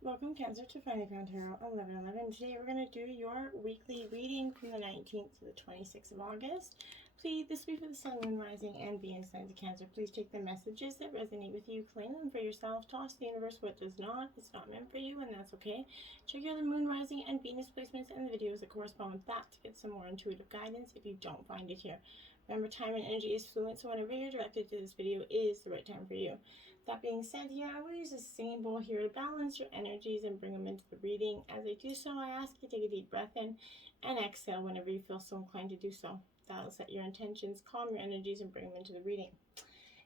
Welcome, Cancer, to Finally Found Tarot 1111. Today we're going to do your weekly reading from the 19th to the 26th of August. Please, this week for the Sun, Moon, Rising, and Venus signs of Cancer. Please take the messages that resonate with you, claim them for yourself, toss the universe what does not. It's not meant for you, and that's okay. Check out the Moon, Rising, and Venus placements and the videos that correspond with that to get some more intuitive guidance if you don't find it here. Remember, time and energy is fluent, so whenever you're directed to this video is the right time for you. That being said, here I will use a singing bowl here to balance your energies and bring them into the reading. As I do so, I ask you to take a deep breath in and exhale whenever you feel so inclined to do so. That'll set your intentions, calm your energies, and bring them into the reading.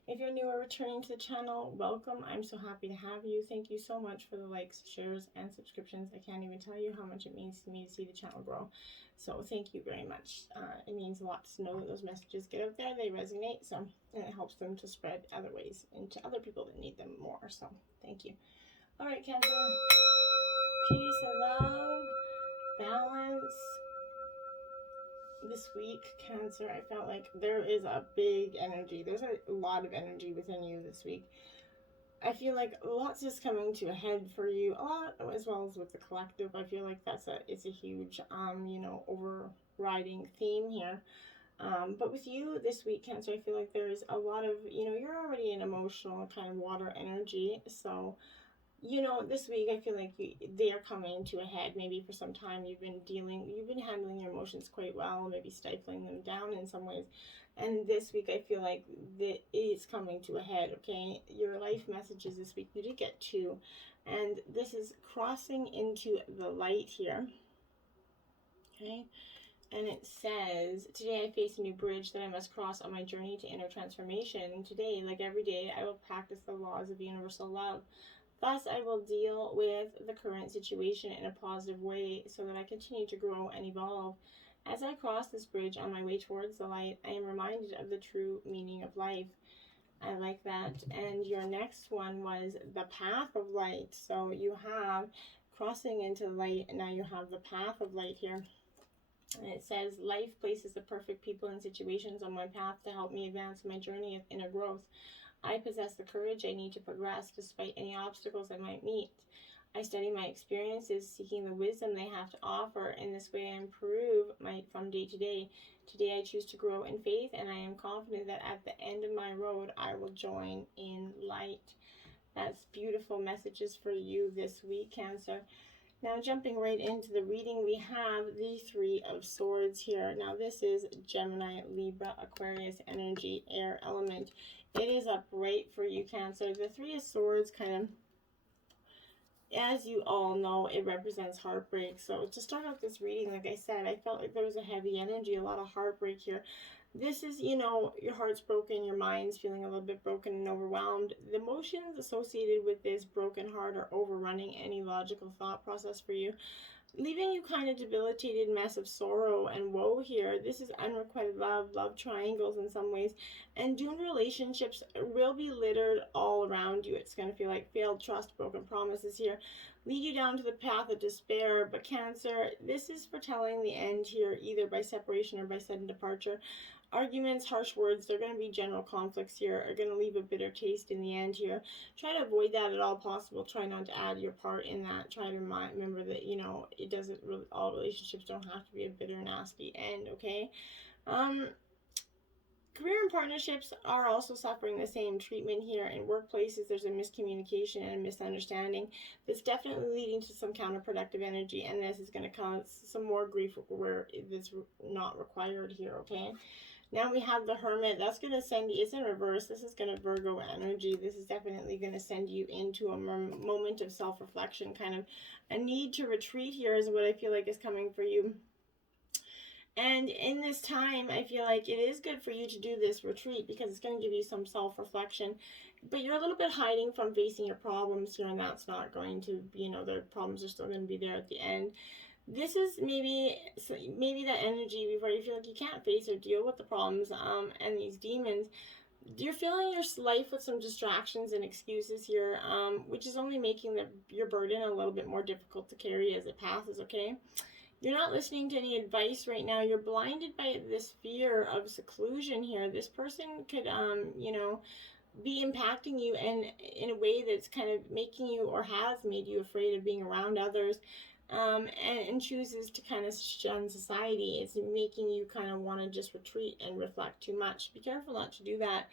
If you're new or returning to the channel, welcome. I'm so happy to have you. Thank you so much for the likes, shares, and subscriptions. I can't even tell you how much it means to me to see the channel grow. So thank you very much. It means a lot to know that those messages get out there, they resonate, and it helps them to spread other ways into other people that need them more. So thank you. All right, Cancer. Peace and love, balance. This week, Cancer, I felt like there is a big energy. There's a lot of energy within you this week. I feel like lots is coming to a head for you, a lot, as well as with the collective. I feel like it's a huge, overriding theme here. But with you this week, Cancer, I feel like there's a lot of, you're already an emotional kind of water energy. So, this week I feel like they are coming to a head. Maybe for some time you've been handling your emotions quite well, maybe stifling them down in some ways. And this week I feel like it's coming to a head, okay? Your life messages this week, you did get two. And this is crossing into the light here, okay? And it says, today I face a new bridge that I must cross on my journey to inner transformation. Today, like every day, I will practice the laws of universal love. Thus, I will deal with the current situation in a positive way so that I continue to grow and evolve. As I cross this bridge on my way towards the light, I am reminded of the true meaning of life. I like that. And your next one was the path of light. So you have crossing into light, and now you have the path of light here. And it says, life places the perfect people and situations on my path to help me advance my journey of inner growth. I possess the courage I need to progress despite any obstacles I might meet. I study my experiences, seeking the wisdom they have to offer. In this way, I improve from day to day. Today, I choose to grow in faith, and I am confident that at the end of my road, I will join in light. That's beautiful messages for you this week, Cancer. Now, jumping right into the reading, we have the Three of Swords here. Now, this is Gemini, Libra, Aquarius energy, air element. It is upright for you, Cancer. The Three of Swords kind of, as you all know, it represents heartbreak. So to start off this reading, like I said, I felt like there was a heavy energy, a lot of heartbreak here. This is, your heart's broken, your mind's feeling a little bit broken and overwhelmed. The emotions associated with this broken heart are overrunning any logical thought process for you, leaving you kind of debilitated mess of sorrow and woe here. This is unrequited love, love triangles in some ways, and doomed relationships will be littered all around you. It's going to feel like failed trust, broken promises here, lead you down to the path of despair. But Cancer, this is foretelling the end here, either by separation or by sudden departure. Arguments, harsh words, they're going to be general conflicts here, are going to leave a bitter taste in the end here. Try to avoid that at all possible. Try not to add your part in that. Try to remember that, it doesn't really, all relationships don't have to be a bitter, nasty end, okay? Career and partnerships are also suffering the same treatment here. In workplaces, there's a miscommunication and a misunderstanding that's definitely leading to some counterproductive energy, and this is going to cause some more grief where it's not required here, okay? Now we have the Hermit. That's going to send you, it's in reverse. This is going to Virgo energy. This is definitely going to send you into a moment of self-reflection, kind of a need to retreat here is what I feel like is coming for you. And in this time, I feel like it is good for you to do this retreat because it's going to give you some self-reflection. But you're a little bit hiding from facing your problems here, and that's not going to, the problems are still going to be there at the end. This is maybe that energy where you feel like you can't face or deal with the problems and these demons. You're filling your life with some distractions and excuses here, which is only making your burden a little bit more difficult to carry as it passes, okay? You're not listening to any advice right now. You're blinded by this fear of seclusion here. This person could, be impacting you and in a way that's kind of making you, or has made you, afraid of being around others, and chooses to kind of shun society. It's making you kind of want to just retreat and reflect too much. Be careful not to do that.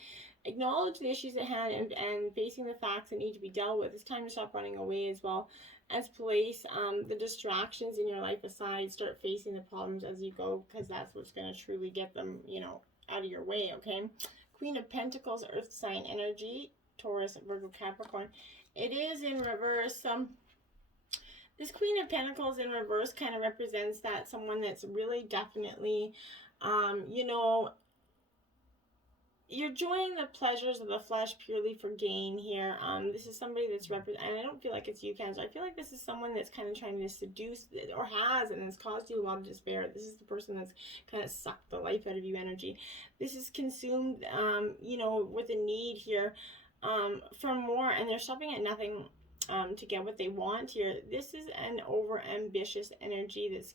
Acknowledge the issues at hand, and facing the facts that need to be dealt with. It's time to stop running away as well as place the distractions in your life aside. Start facing the problems as you go, because that's what's going to truly get them, out of your way, okay? Queen of Pentacles, Earth sign energy, Taurus, Virgo, Capricorn. It is in reverse. This Queen of Pentacles in reverse kind of represents that someone that's really definitely, you're enjoying the pleasures of the flesh purely for gain here. This is somebody that's and I don't feel like it's you, Cancer. I feel like this is someone that's kind of trying to seduce, or has, and has caused you a lot of despair. This is the person that's kind of sucked the life out of you energy. This is consumed, with a need here for more, and they're stopping at nothing to get what they want here. This is an over-ambitious energy that's,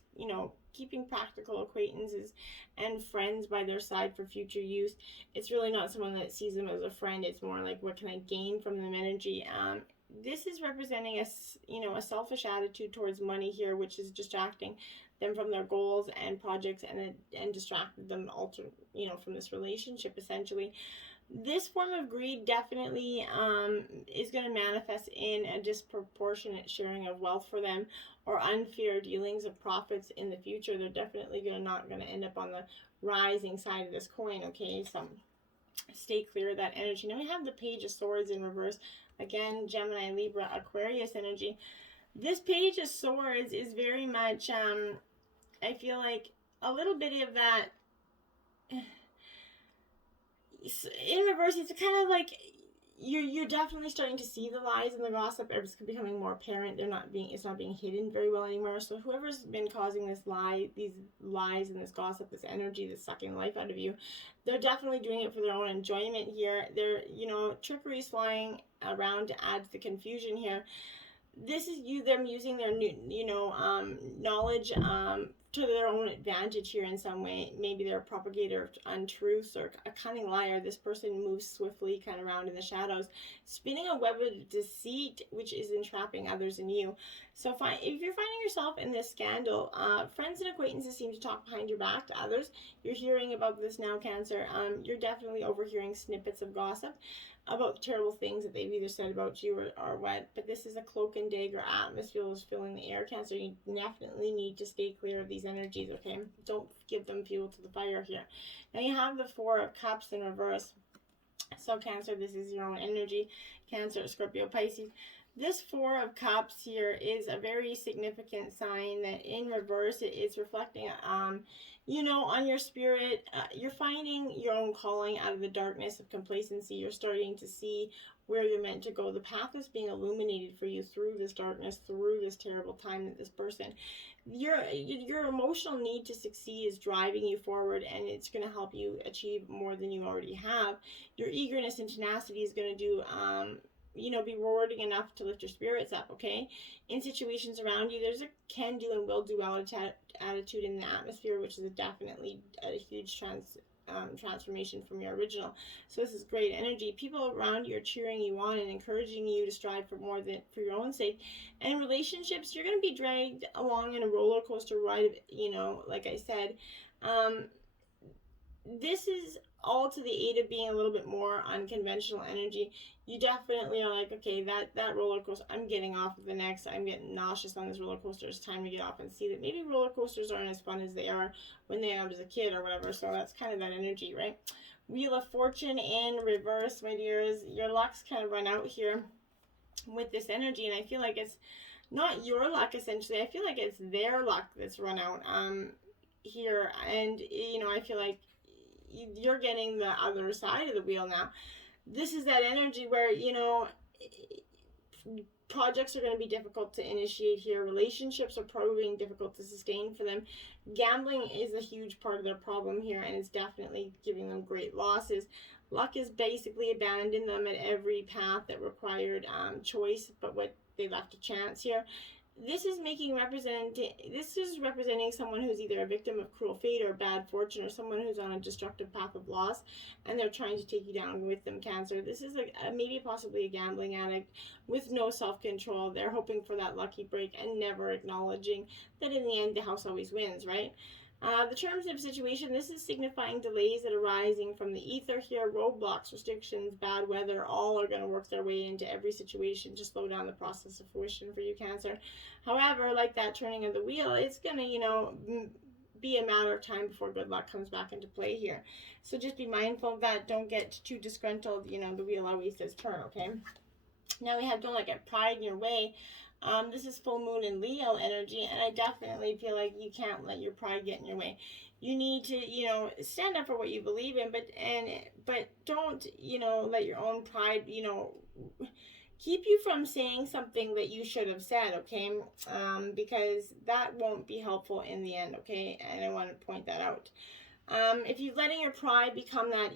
keeping practical acquaintances and friends by their side for future use. It's really not someone that sees them as a friend. It's more like, what can I gain from them energy? This is representing a selfish attitude towards money here, which is distracting them from their goals and projects, and distracted them from this relationship, essentially. This form of greed definitely is going to manifest in a disproportionate sharing of wealth for them, or unfair dealings of profits in the future. They're definitely not going to end up on the rising side of this coin, okay? So stay clear of that energy. Now we have the Page of Swords in reverse. Again, Gemini, Libra, Aquarius energy. This Page of Swords is very much, I feel like, a little bit of that... In reverse, it's kind of like you're definitely starting to see the lies and the gossip. It's becoming more apparent. It's not being hidden very well anymore. So whoever's been causing these lies and this gossip, this energy that's sucking life out of you, they're definitely doing it for their own enjoyment here. They're, trickery is flying around to add to the confusion here. This is them using their knowledge to their own advantage here in some way. Maybe they're a propagator of untruths or a cunning liar. This person moves swiftly kind of around in the shadows, spinning a web of deceit, which is entrapping others and you. So if you're finding yourself in this scandal, friends and acquaintances seem to talk behind your back to others. You're hearing about this now, Cancer. You're definitely overhearing snippets of gossip about the terrible things that they've either said about you or what. But this is a cloak and dagger atmosphere is filling the air, Cancer. You definitely need to stay clear of these energies, okay? Don't give them fuel to the fire here. Now you have the Four of Cups in reverse. So Cancer, this is your own energy. Cancer, Scorpio, Pisces. This Four of Cups here is a very significant sign that in reverse, it's reflecting on your spirit. You're finding your own calling out of the darkness of complacency. You're starting to see where you're meant to go. The path is being illuminated for you through this darkness, through this terrible time that this person... Your emotional need to succeed is driving you forward, and it's going to help you achieve more than you already have. Your eagerness and tenacity is going to do... be rewarding enough to lift your spirits up, okay? In situations around you, there's a can do and will do well attitude in the atmosphere, which is definitely a huge transformation from your original. So this is great energy. People around you are cheering you on and encouraging you to strive for more than for your own sake. And in relationships, you're going to be dragged along in a roller coaster ride, like I said. This is all to the aid of being a little bit more unconventional energy. You definitely are like, okay, that roller coaster, I'm getting off of the next. I'm getting nauseous on this roller coaster. It's time to get off and see that maybe roller coasters aren't as fun as they are when I was a kid or whatever. So that's kind of that energy, right? Wheel of Fortune in reverse, my dears. Your luck's kind of run out here with this energy, and I feel like it's not your luck, essentially. I feel like it's their luck that's run out here, and I feel like you're getting the other side of the wheel now. This is that energy where, projects are going to be difficult to initiate here. Relationships are proving difficult to sustain for them. Gambling is a huge part of their problem here, and it's definitely giving them great losses. Luck is basically abandoned them at every path that required choice, but what they left a chance here. this is representing someone who's either a victim of cruel fate or bad fortune, or someone who's on a destructive path of loss, and they're trying to take you down with them, Cancer. This is like maybe possibly a gambling addict with no self-control. They're hoping for that lucky break and never acknowledging that in the end the house always wins, right? The terms of situation, this is signifying delays that are arising from the ether here, roadblocks, restrictions, bad weather, all are going to work their way into every situation to slow down the process of fruition for you, Cancer. However, like that turning of the wheel, it's going to, be a matter of time before good luck comes back into play here. So just be mindful of that. Don't get too disgruntled. The wheel always does turn, okay? Now we have don't let get pride in your way. This is full moon in Leo energy, and I definitely feel like you can't let your pride get in your way. You need to, stand up for what you believe in, but don't, let your own pride, keep you from saying something that you should have said, okay? Because that won't be helpful in the end, okay? And I want to point that out. If you're letting your pride become that,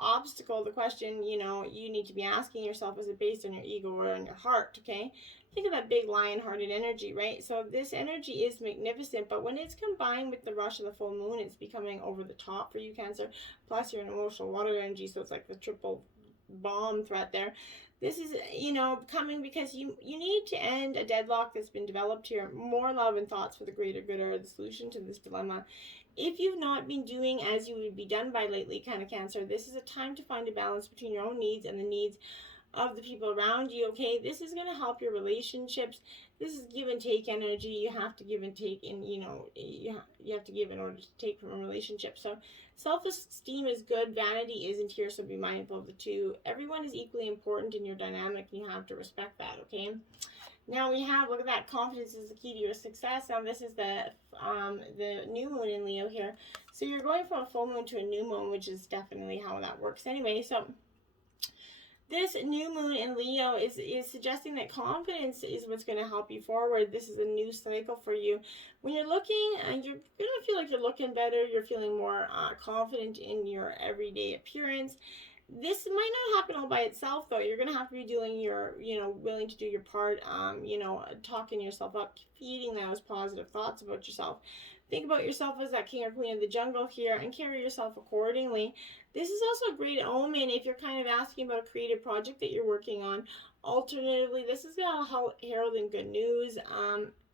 obstacle, the question, you need to be asking yourself, is it based on your ego or on your heart, okay? Think of that big lion-hearted energy, right? So this energy is magnificent, but when it's combined with the rush of the full moon, it's becoming over the top for you, Cancer. Plus, you're an emotional water energy, so it's like the triple bomb threat there. This is, coming because you need to end a deadlock that's been developed here. More love and thoughts for the greater good are the solution to this dilemma. If you've not been doing as you would be done by lately, kind of Cancer, this is a time to find a balance between your own needs and the needs of the people around you, okay? This is going to help your relationships. This is give and take energy. You have to give and take, and you have to give in order to take from a relationship. So self-esteem is good, vanity isn't here, so be mindful of the two. Everyone is equally important in your dynamic, and you have to respect that, okay? Now we have, look at that, confidence is the key to your success. Now this is the new moon in Leo here. So you're going from a full moon to a new moon, which is definitely how that works anyway. So this new moon in Leo is suggesting that confidence is what's going to help you forward. This is a new cycle for you. When you're looking, and you're going to feel like you're looking better, you're feeling more confident in your everyday appearance. This might not happen all by itself, though. You're going to have to be doing your, willing to do your part, talking yourself up, feeding those positive thoughts about yourself. Think about yourself as that king or queen of the jungle here and carry yourself accordingly. This is also a great omen if you're kind of asking about a creative project that you're working on. Alternatively, this is going to herald in good news.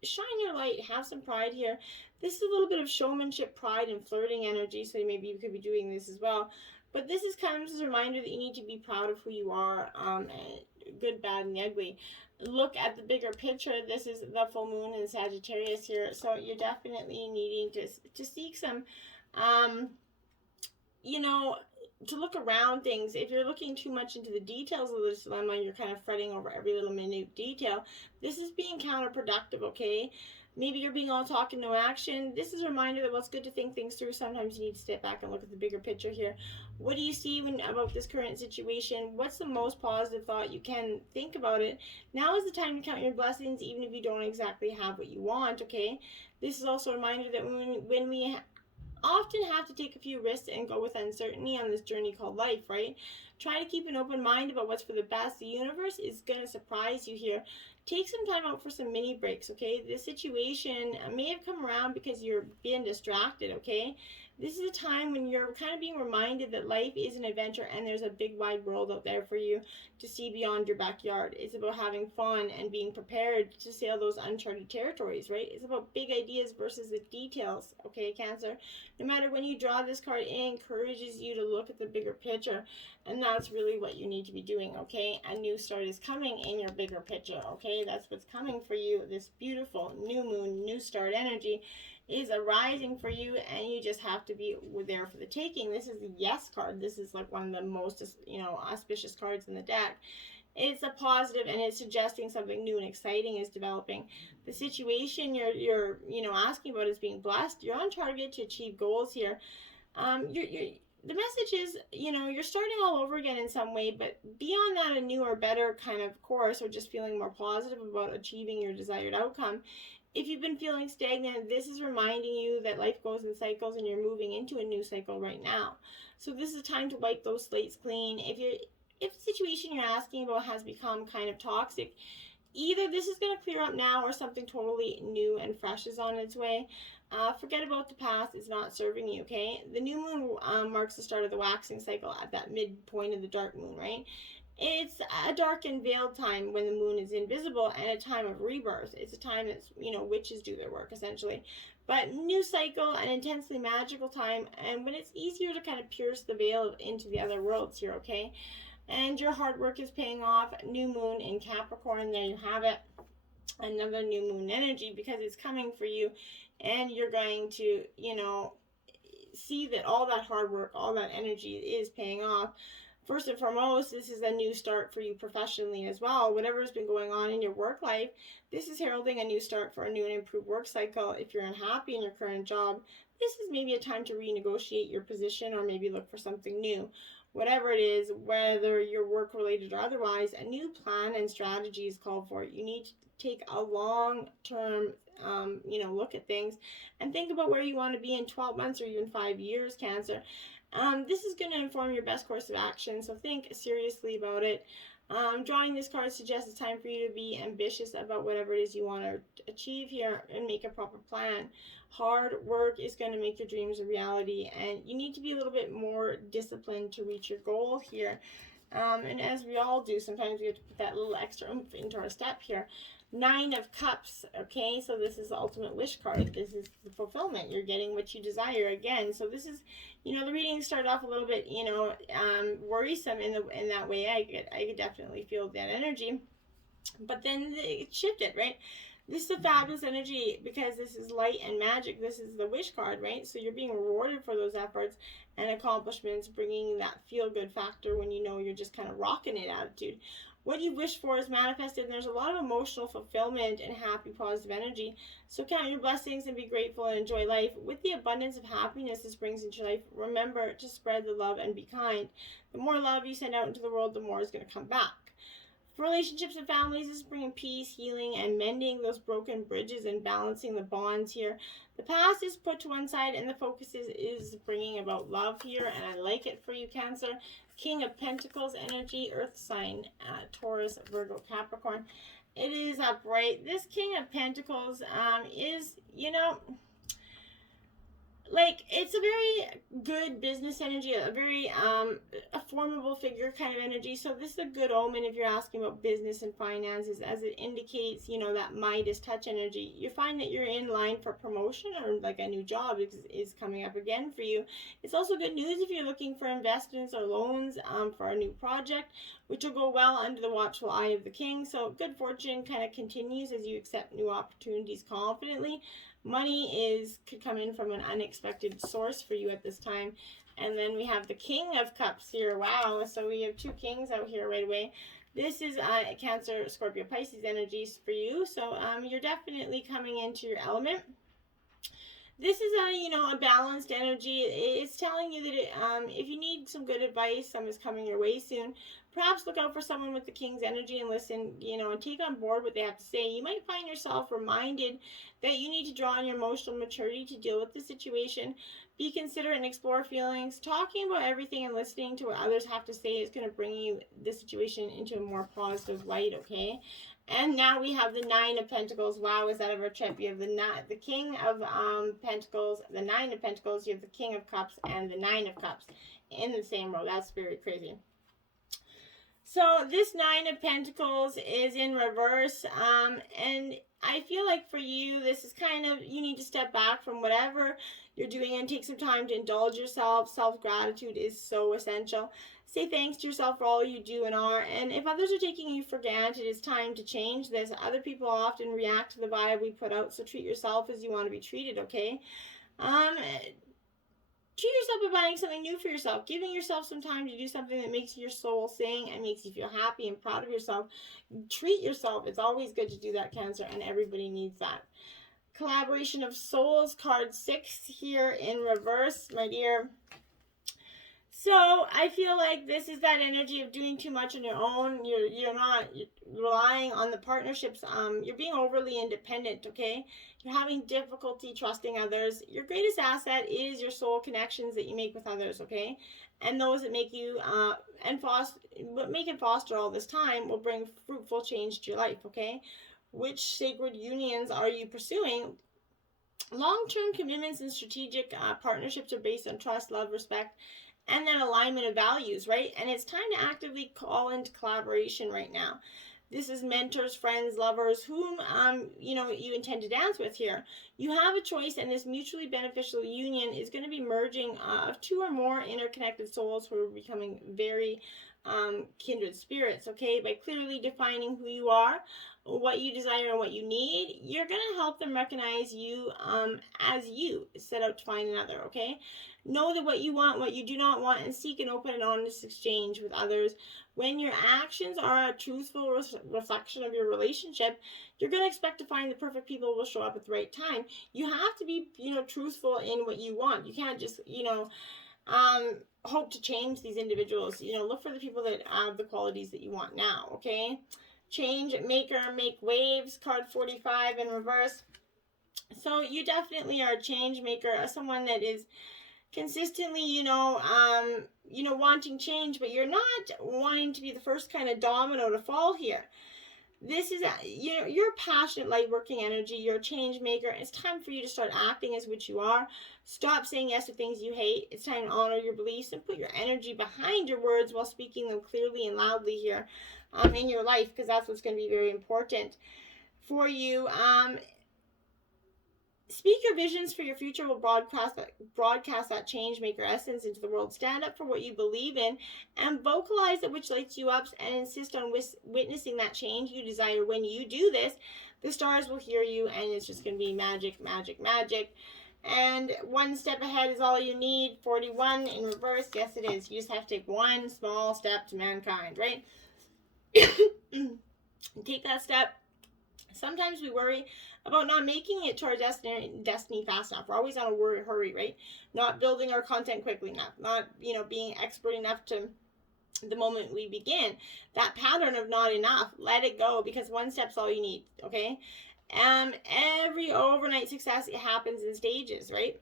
Shine your light, have some pride here. This is a little bit of showmanship, pride, and flirting energy, so maybe you could be doing this as well. But this is kind of just a reminder that you need to be proud of who you are, good, bad, and the ugly. Look at the bigger picture. This is the full moon in Sagittarius here, so you're definitely needing to seek some, to look around things. If you're looking too much into the details of this dilemma, you're kind of fretting over every little minute detail. This is being counterproductive, okay? Maybe you're being all talk and no action. This is a reminder that, well, it's good to think things through. Sometimes you need to step back and look at the bigger picture here. What do you see about this current situation? What's the most positive thought you can think about it? Now is the time to count your blessings, even if you don't exactly have what you want, okay? This is also a reminder that when we often have to take a few risks and go with uncertainty on this journey called life, right? Try to keep an open mind about what's for the best. The universe is going to surprise you here. Take some time out for some mini breaks, okay? This situation may have come around because you're being distracted, okay? This is a time when you're kind of being reminded that life is an adventure and there's a big wide world out there for you to see beyond your backyard. It's about having fun and being prepared to sail those uncharted territories, right? It's about big ideas versus the details, okay, Cancer? No matter when you draw this card, it encourages you to look at the bigger picture, and that's really what you need to be doing, okay? A new start is coming in your bigger picture, okay? That's what's coming for you. This beautiful new moon, new start energy is arising for you, and you just have to be there for the taking. This is the yes card. This is like one of the most, auspicious cards in the deck. It's a positive, and it's suggesting something new and exciting is developing. The situation you're asking about is being blessed. You're on target to achieve goals here. The message is, you're starting all over again in some way, but beyond that, a new or better kind of course, or just feeling more positive about achieving your desired outcome. If you've been feeling stagnant, this is reminding you that life goes in cycles and you're moving into a new cycle right now. So this is a time to wipe those slates clean. If the situation you're asking about has become kind of toxic, either this is going to clear up now or something totally new and fresh is on its way. Forget about the past. It's not serving you, okay? The new moon marks the start of the waxing cycle at that midpoint of the dark moon, right? It's a dark and veiled time when the moon is invisible, and a time of rebirth. It's a time that's, witches do their work, essentially. But new cycle, an intensely magical time, and when it's easier to kind of pierce the veil into the other worlds here, okay? And your hard work is paying off. New moon in Capricorn, there you have it. Another new moon energy, because it's coming for you, and you're going to, see that all that hard work, all that energy is paying off. First and foremost, this is a new start for you professionally as well. Whatever has been going on in your work life, this is heralding a new start for a new and improved work cycle. If you're unhappy in your current job, this is maybe a time to renegotiate your position or maybe look for something new. Whatever it is, whether you're work related or otherwise, a new plan and strategy is called for. You need to take a long-term look at things and think about where you want to be in 12 months or even 5 years, Cancer. This is going to inform your best course of action, so think seriously about it. Drawing this card suggests it's time for you to be ambitious about whatever it is you want to achieve here and make a proper plan. Hard work is going to make your dreams a reality, and you need to be a little bit more disciplined to reach your goal here. And as we all do, sometimes we have to put that little extra oomph into our step here. 9 of Cups, okay, so this is the ultimate wish card. This is the fulfillment. You're getting what you desire again. So this is, the reading started off a little bit, worrisome in that way. I could definitely feel that energy, but then it shifted, right? This is a fabulous energy because this is light and magic. This is the wish card, right? So you're being rewarded for those efforts and accomplishments, bringing that feel-good factor when you're just kind of rocking it attitude. What you wish for is manifested, and there's a lot of emotional fulfillment and happy, positive energy. So count your blessings and be grateful and enjoy life. With the abundance of happiness this brings into your life, remember to spread the love and be kind. The more love you send out into the world, the more is going to come back. For relationships and families, this is bringing peace, healing, and mending those broken bridges and balancing the bonds here. The past is put to one side, and the focus is bringing about love here, and I like it for you, Cancer. King of Pentacles energy, Earth sign, Taurus, Virgo, Capricorn. It is upright. This King of Pentacles is, it's a very good business energy, a very a formidable figure kind of energy. So this is a good omen if you're asking about business and finances, as it indicates, that Midas touch energy. You find that you're in line for promotion, or like a new job is coming up again for you. It's also good news if you're looking for investments or loans for a new project, which will go well under the watchful eye of the king. So good fortune kind of continues as you accept new opportunities confidently. Money could come in from an unexpected source for you at this time. And then we have the King of Cups here. Wow, so we have 2 kings out here right away. This is Cancer, Scorpio, Pisces energies for you. So you're definitely coming into your element. This is a balanced energy. It's telling you that if you need some good advice, some is coming your way soon. Perhaps look out for someone with the King's energy and listen, and take on board what they have to say. You might find yourself reminded that you need to draw on your emotional maturity to deal with the situation. Be considerate and explore feelings. Talking about everything and listening to what others have to say is going to bring you the situation into a more positive light, okay? And now we have the 9 of Pentacles. Wow, is that ever a trip? You have the King of Pentacles, the 9 of Pentacles, you have the King of Cups, and the 9 of Cups in the same row. That's very crazy. So this 9 of Pentacles is in reverse, and I feel like for you, this is kind of, you need to step back from whatever you're doing and take some time to indulge yourself. Self-gratitude is so essential. Say thanks to yourself for all you do and are, and if others are taking you for granted, it's time to change this. Other people often react to the vibe we put out, so treat yourself as you want to be treated, okay? Treat yourself by buying something new for yourself, giving yourself some time to do something that makes your soul sing and makes you feel happy and proud of yourself. Treat yourself. It's always good to do that, Cancer, and everybody needs that. Collaboration of Souls, card 6 here in reverse, my dear. So I feel like this is that energy of doing too much on your own. You're not relying on the partnerships. You're being overly independent. Okay, you're having difficulty trusting others. Your greatest asset is your soul connections that you make with others. Okay, and those that make you and foster, what make it foster all this time will bring fruitful change to your life. Okay, which sacred unions are you pursuing? Long-term commitments and strategic partnerships are based on trust, love, respect, and then alignment of values, right? And it's time to actively call into collaboration right now. This is mentors, friends, lovers, whom you intend to dance with here. You have a choice, and this mutually beneficial union is going to be merging of two or more interconnected souls who are becoming very kindred spirits. Okay, by clearly defining who you are, what you desire, and what you need, you're going to help them recognize you as you set out to find another. Okay, know that what you want, what you do not want, and seek an open and honest exchange with others. When your actions are a truthful reflection of your relationship, you're going to expect to find the perfect people will show up at the right time. You have to be, truthful in what you want. You can't just, hope to change these individuals. Look for the people that have the qualities that you want now, okay? Change maker, make waves, card 45 in reverse. So you definitely are a change maker, someone that is consistently, wanting change, but you're not wanting to be the first kind of domino to fall here. This is, you're a passionate, light working energy. You're a change maker. It's time for you to start acting as what you are. Stop saying yes to things you hate. It's time to honor your beliefs and put your energy behind your words while speaking them clearly and loudly here in your life, because that's what's going to be very important for you. Speak your visions for your future will broadcast that change maker essence into the world. Stand up for what you believe in and vocalize that which lights you up, and insist on witnessing that change you desire. When you do this, the stars will hear you, and it's just going to be magic, magic, magic. And one step ahead is all you need. 41 in reverse. Yes, it is. You just have to take one small step to mankind, right? Take that step. Sometimes we worry about not making it to our destiny fast enough. We're always on a hurry, right? Not building our content quickly enough. Not, being expert enough to the moment we begin. That pattern of not enough, let it go, because one step's all you need, okay? Every overnight success, it happens in stages, right?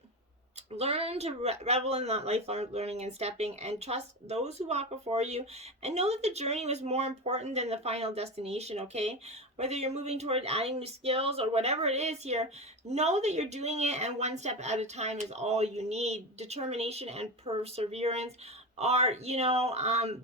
Learn to revel in that lifelong learning and stepping, and trust those who walk before you, and know that the journey was more important than the final destination, okay? Whether you're moving toward adding new skills or whatever it is here, know that you're doing it, and one step at a time is all you need. Determination and perseverance are,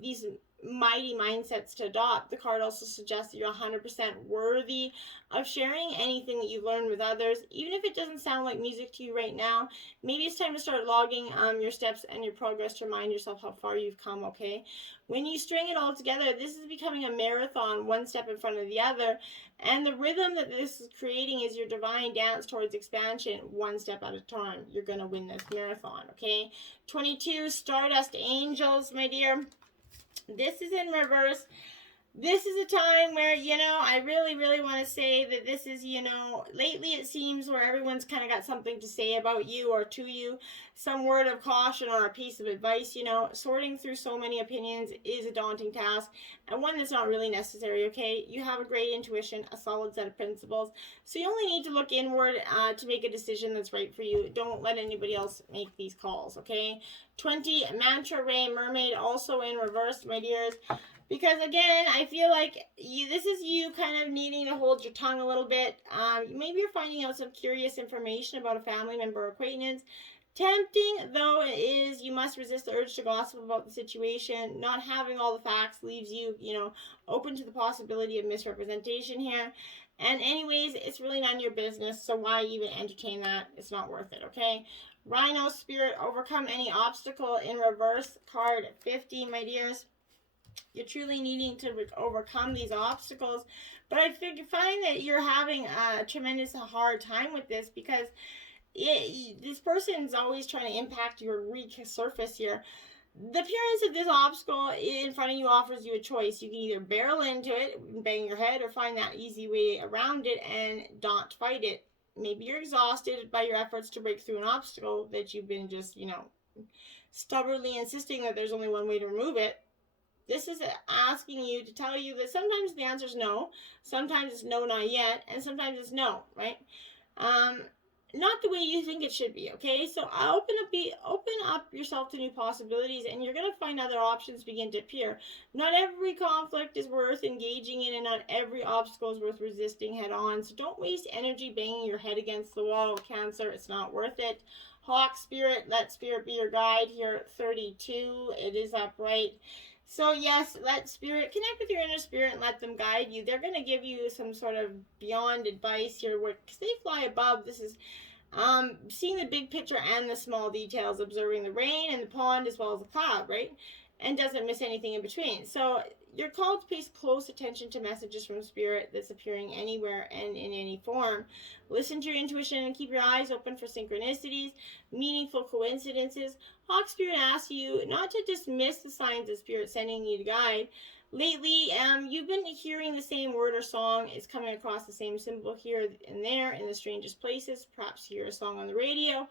these mighty mindsets to adopt. The card also suggests that you're 100% worthy of sharing anything that you've learned with others, even if it doesn't sound like music to you right now. Maybe it's time to start logging your steps and your progress to remind yourself how far you've come, okay? When you string it all together, this is becoming a marathon, one step in front of the other, and the rhythm that this is creating is your divine dance towards expansion, one step at a time. You're going to win this marathon, okay? 22, Stardust Angels, my dear. This is in reverse. This is a time where, I really, really want to say that this is, lately it seems where everyone's kind of got something to say about you or to you, some word of caution or a piece of advice. Sorting through so many opinions is a daunting task, and one that's not really necessary, okay? You have a great intuition, a solid set of principles, so you only need to look inward to make a decision that's right for you. Don't let anybody else make these calls, okay? 20, Mantra Ray Mermaid, also in reverse, my dears. Because again, I feel like this is you kind of needing to hold your tongue a little bit. Maybe you're finding out some curious information about a family member or acquaintance. Tempting though it is, you must resist the urge to gossip about the situation. Not having all the facts leaves you, open to the possibility of misrepresentation here. And anyways, it's really none of your business, so why even entertain that? It's not worth it, okay? Rhino Spirit, overcome any obstacle in reverse, card 50, my dears. You're truly needing to overcome these obstacles, but I find that you're having a tremendous hard time with this, because this person's always trying to impact your weak surface here. The appearance of this obstacle in front of you offers you a choice. You can either barrel into it and bang your head, or find that easy way around it and not fight it. Maybe you're exhausted by your efforts to break through an obstacle that you've been just, stubbornly insisting that there's only one way to remove it. This is asking you to tell you that sometimes the answer is no, sometimes it's no, not yet, and sometimes it's no, right? Not the way you think it should be, okay? So open up yourself to new possibilities, and you're going to find other options begin to appear. Not every conflict is worth engaging in, and not every obstacle is worth resisting head on. So don't waste energy banging your head against the wall, Cancer. It's not worth it. Hawk Spirit, let Spirit be your guide here at 32. It is upright. So yes, let Spirit connect with your inner spirit and let them guide you. They're going to give you some sort of beyond advice here, because they fly above. This is seeing the big picture and the small details, observing the rain and the pond as well as the cloud, right? And doesn't miss anything in between. So you're called to pay close attention to messages from Spirit that's appearing anywhere and in any form. Listen to your intuition and keep your eyes open for synchronicities, meaningful coincidences. Hawk Spirit asks you not to dismiss the signs of Spirit sending you to guide. Lately, you've been hearing the same word or song. It's coming across the same symbol here and there in the strangest places. Perhaps hear a song on the radio,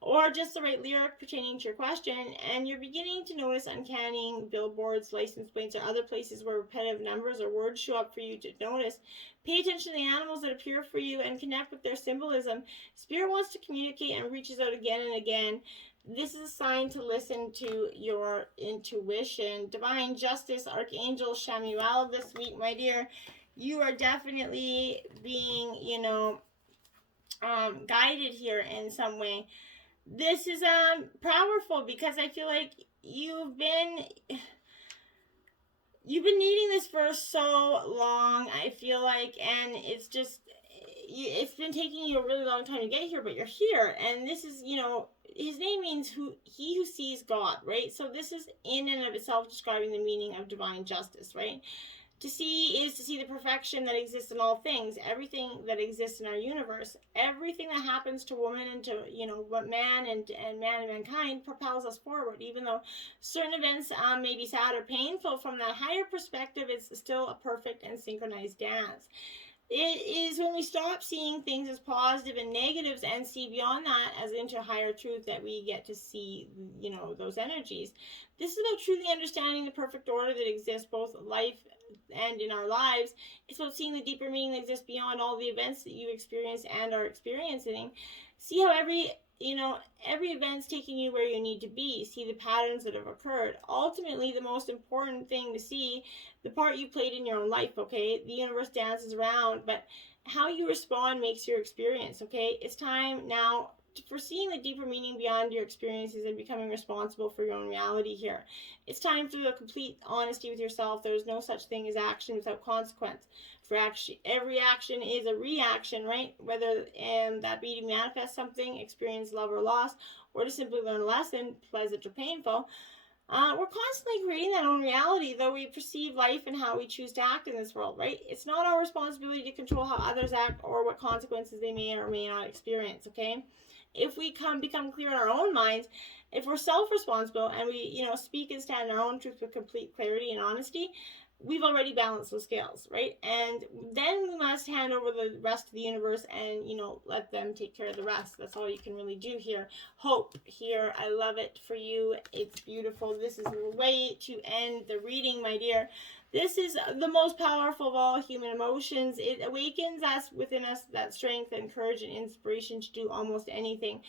or just the right lyric pertaining to your question, and you're beginning to notice uncanny billboards, license plates, or other places where repetitive numbers or words show up for you to notice. Pay attention to the animals that appear for you and connect with their symbolism. Spirit wants to communicate and reaches out again and again. This is a sign to listen to your intuition. Divine Justice, Archangel Shamuel this week, my dear. You are definitely being, guided here in some way. This is powerful because I feel like you've been needing this for so long, I feel like, and it's it's been taking you a really long time to get here, but you're here. And this is, his name means he who sees God, right? So this is in and of itself describing the meaning of divine justice, right? To see is to see the perfection that exists in all things, everything that exists in our universe, everything that happens to woman and to, what man and man and mankind propels us forward. Even though certain events may be sad or painful, from that higher perspective, it's still a perfect and synchronized dance. It is when we stop seeing things as positive and negatives and see beyond that as into higher truth that we get to see, those energies. This is about truly understanding the perfect order that exists both life and in our lives. It's about seeing the deeper meaning that exists beyond all the events that you experience and are experiencing. See how every event's taking you where you need to be. See the patterns that have occurred. Ultimately, the most important thing to see, the part you played in your own life, okay? The universe dances around, but how you respond makes your experience, okay? It's time now for seeing the deeper meaning beyond your experiences and becoming responsible for your own reality here. It's time for the complete honesty with yourself. There's no such thing as action without consequence. For action, every action is a reaction, right? Whether that be to manifest something, experience love or loss, or to simply learn a lesson, pleasant or painful. We're constantly creating that own reality, though we perceive life and how we choose to act in this world, right? It's not our responsibility to control how others act or what consequences they may or may not experience, okay? If we become clear in our own minds, if we're self-responsible and we, speak and stand in our own truth with complete clarity and honesty, we've already balanced the scales, right? And then we must hand over the rest to the universe and, let them take care of the rest. That's all you can really do here. Hope here. I love it for you. It's beautiful. This is the way to end the reading, my dear. This is the most powerful of all human emotions. It awakens within us that strength and courage and inspiration to do almost anything.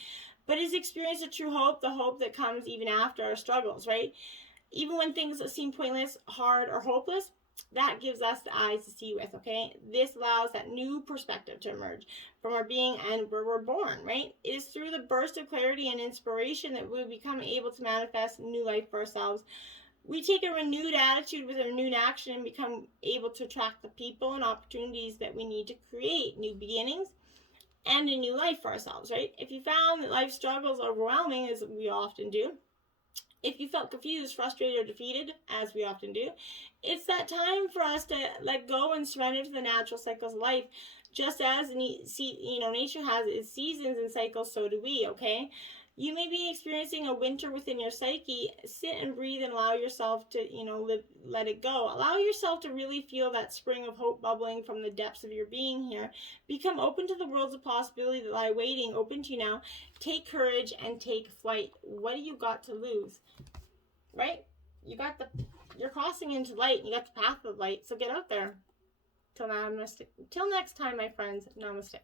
But it's experience of true hope, the hope that comes even after our struggles, right? Even when things seem pointless, hard, or hopeless, that gives us the eyes to see with, okay? This allows that new perspective to emerge from our being and where we're born, right? It is through the burst of clarity and inspiration that we become able to manifest new life for ourselves. We take a renewed attitude with a renewed action and become able to attract the people and opportunities that we need to create new beginnings and a new life for ourselves, right? If you found that life struggles overwhelming, as we often do, if you felt confused, frustrated, or defeated, as we often do, it's that time for us to let go and surrender to the natural cycles of life. Just as nature has its seasons and cycles, so do we, okay? You may be experiencing a winter within your psyche. Sit and breathe and allow yourself to, let it go. Allow yourself to really feel that spring of hope bubbling from the depths of your being here. Become open to the worlds of possibility that lie waiting open to you now. Take courage and take flight. What do you got to lose? Right? You're crossing into light. You got the path of light. So get out there. Till next time, my friends. Namaste.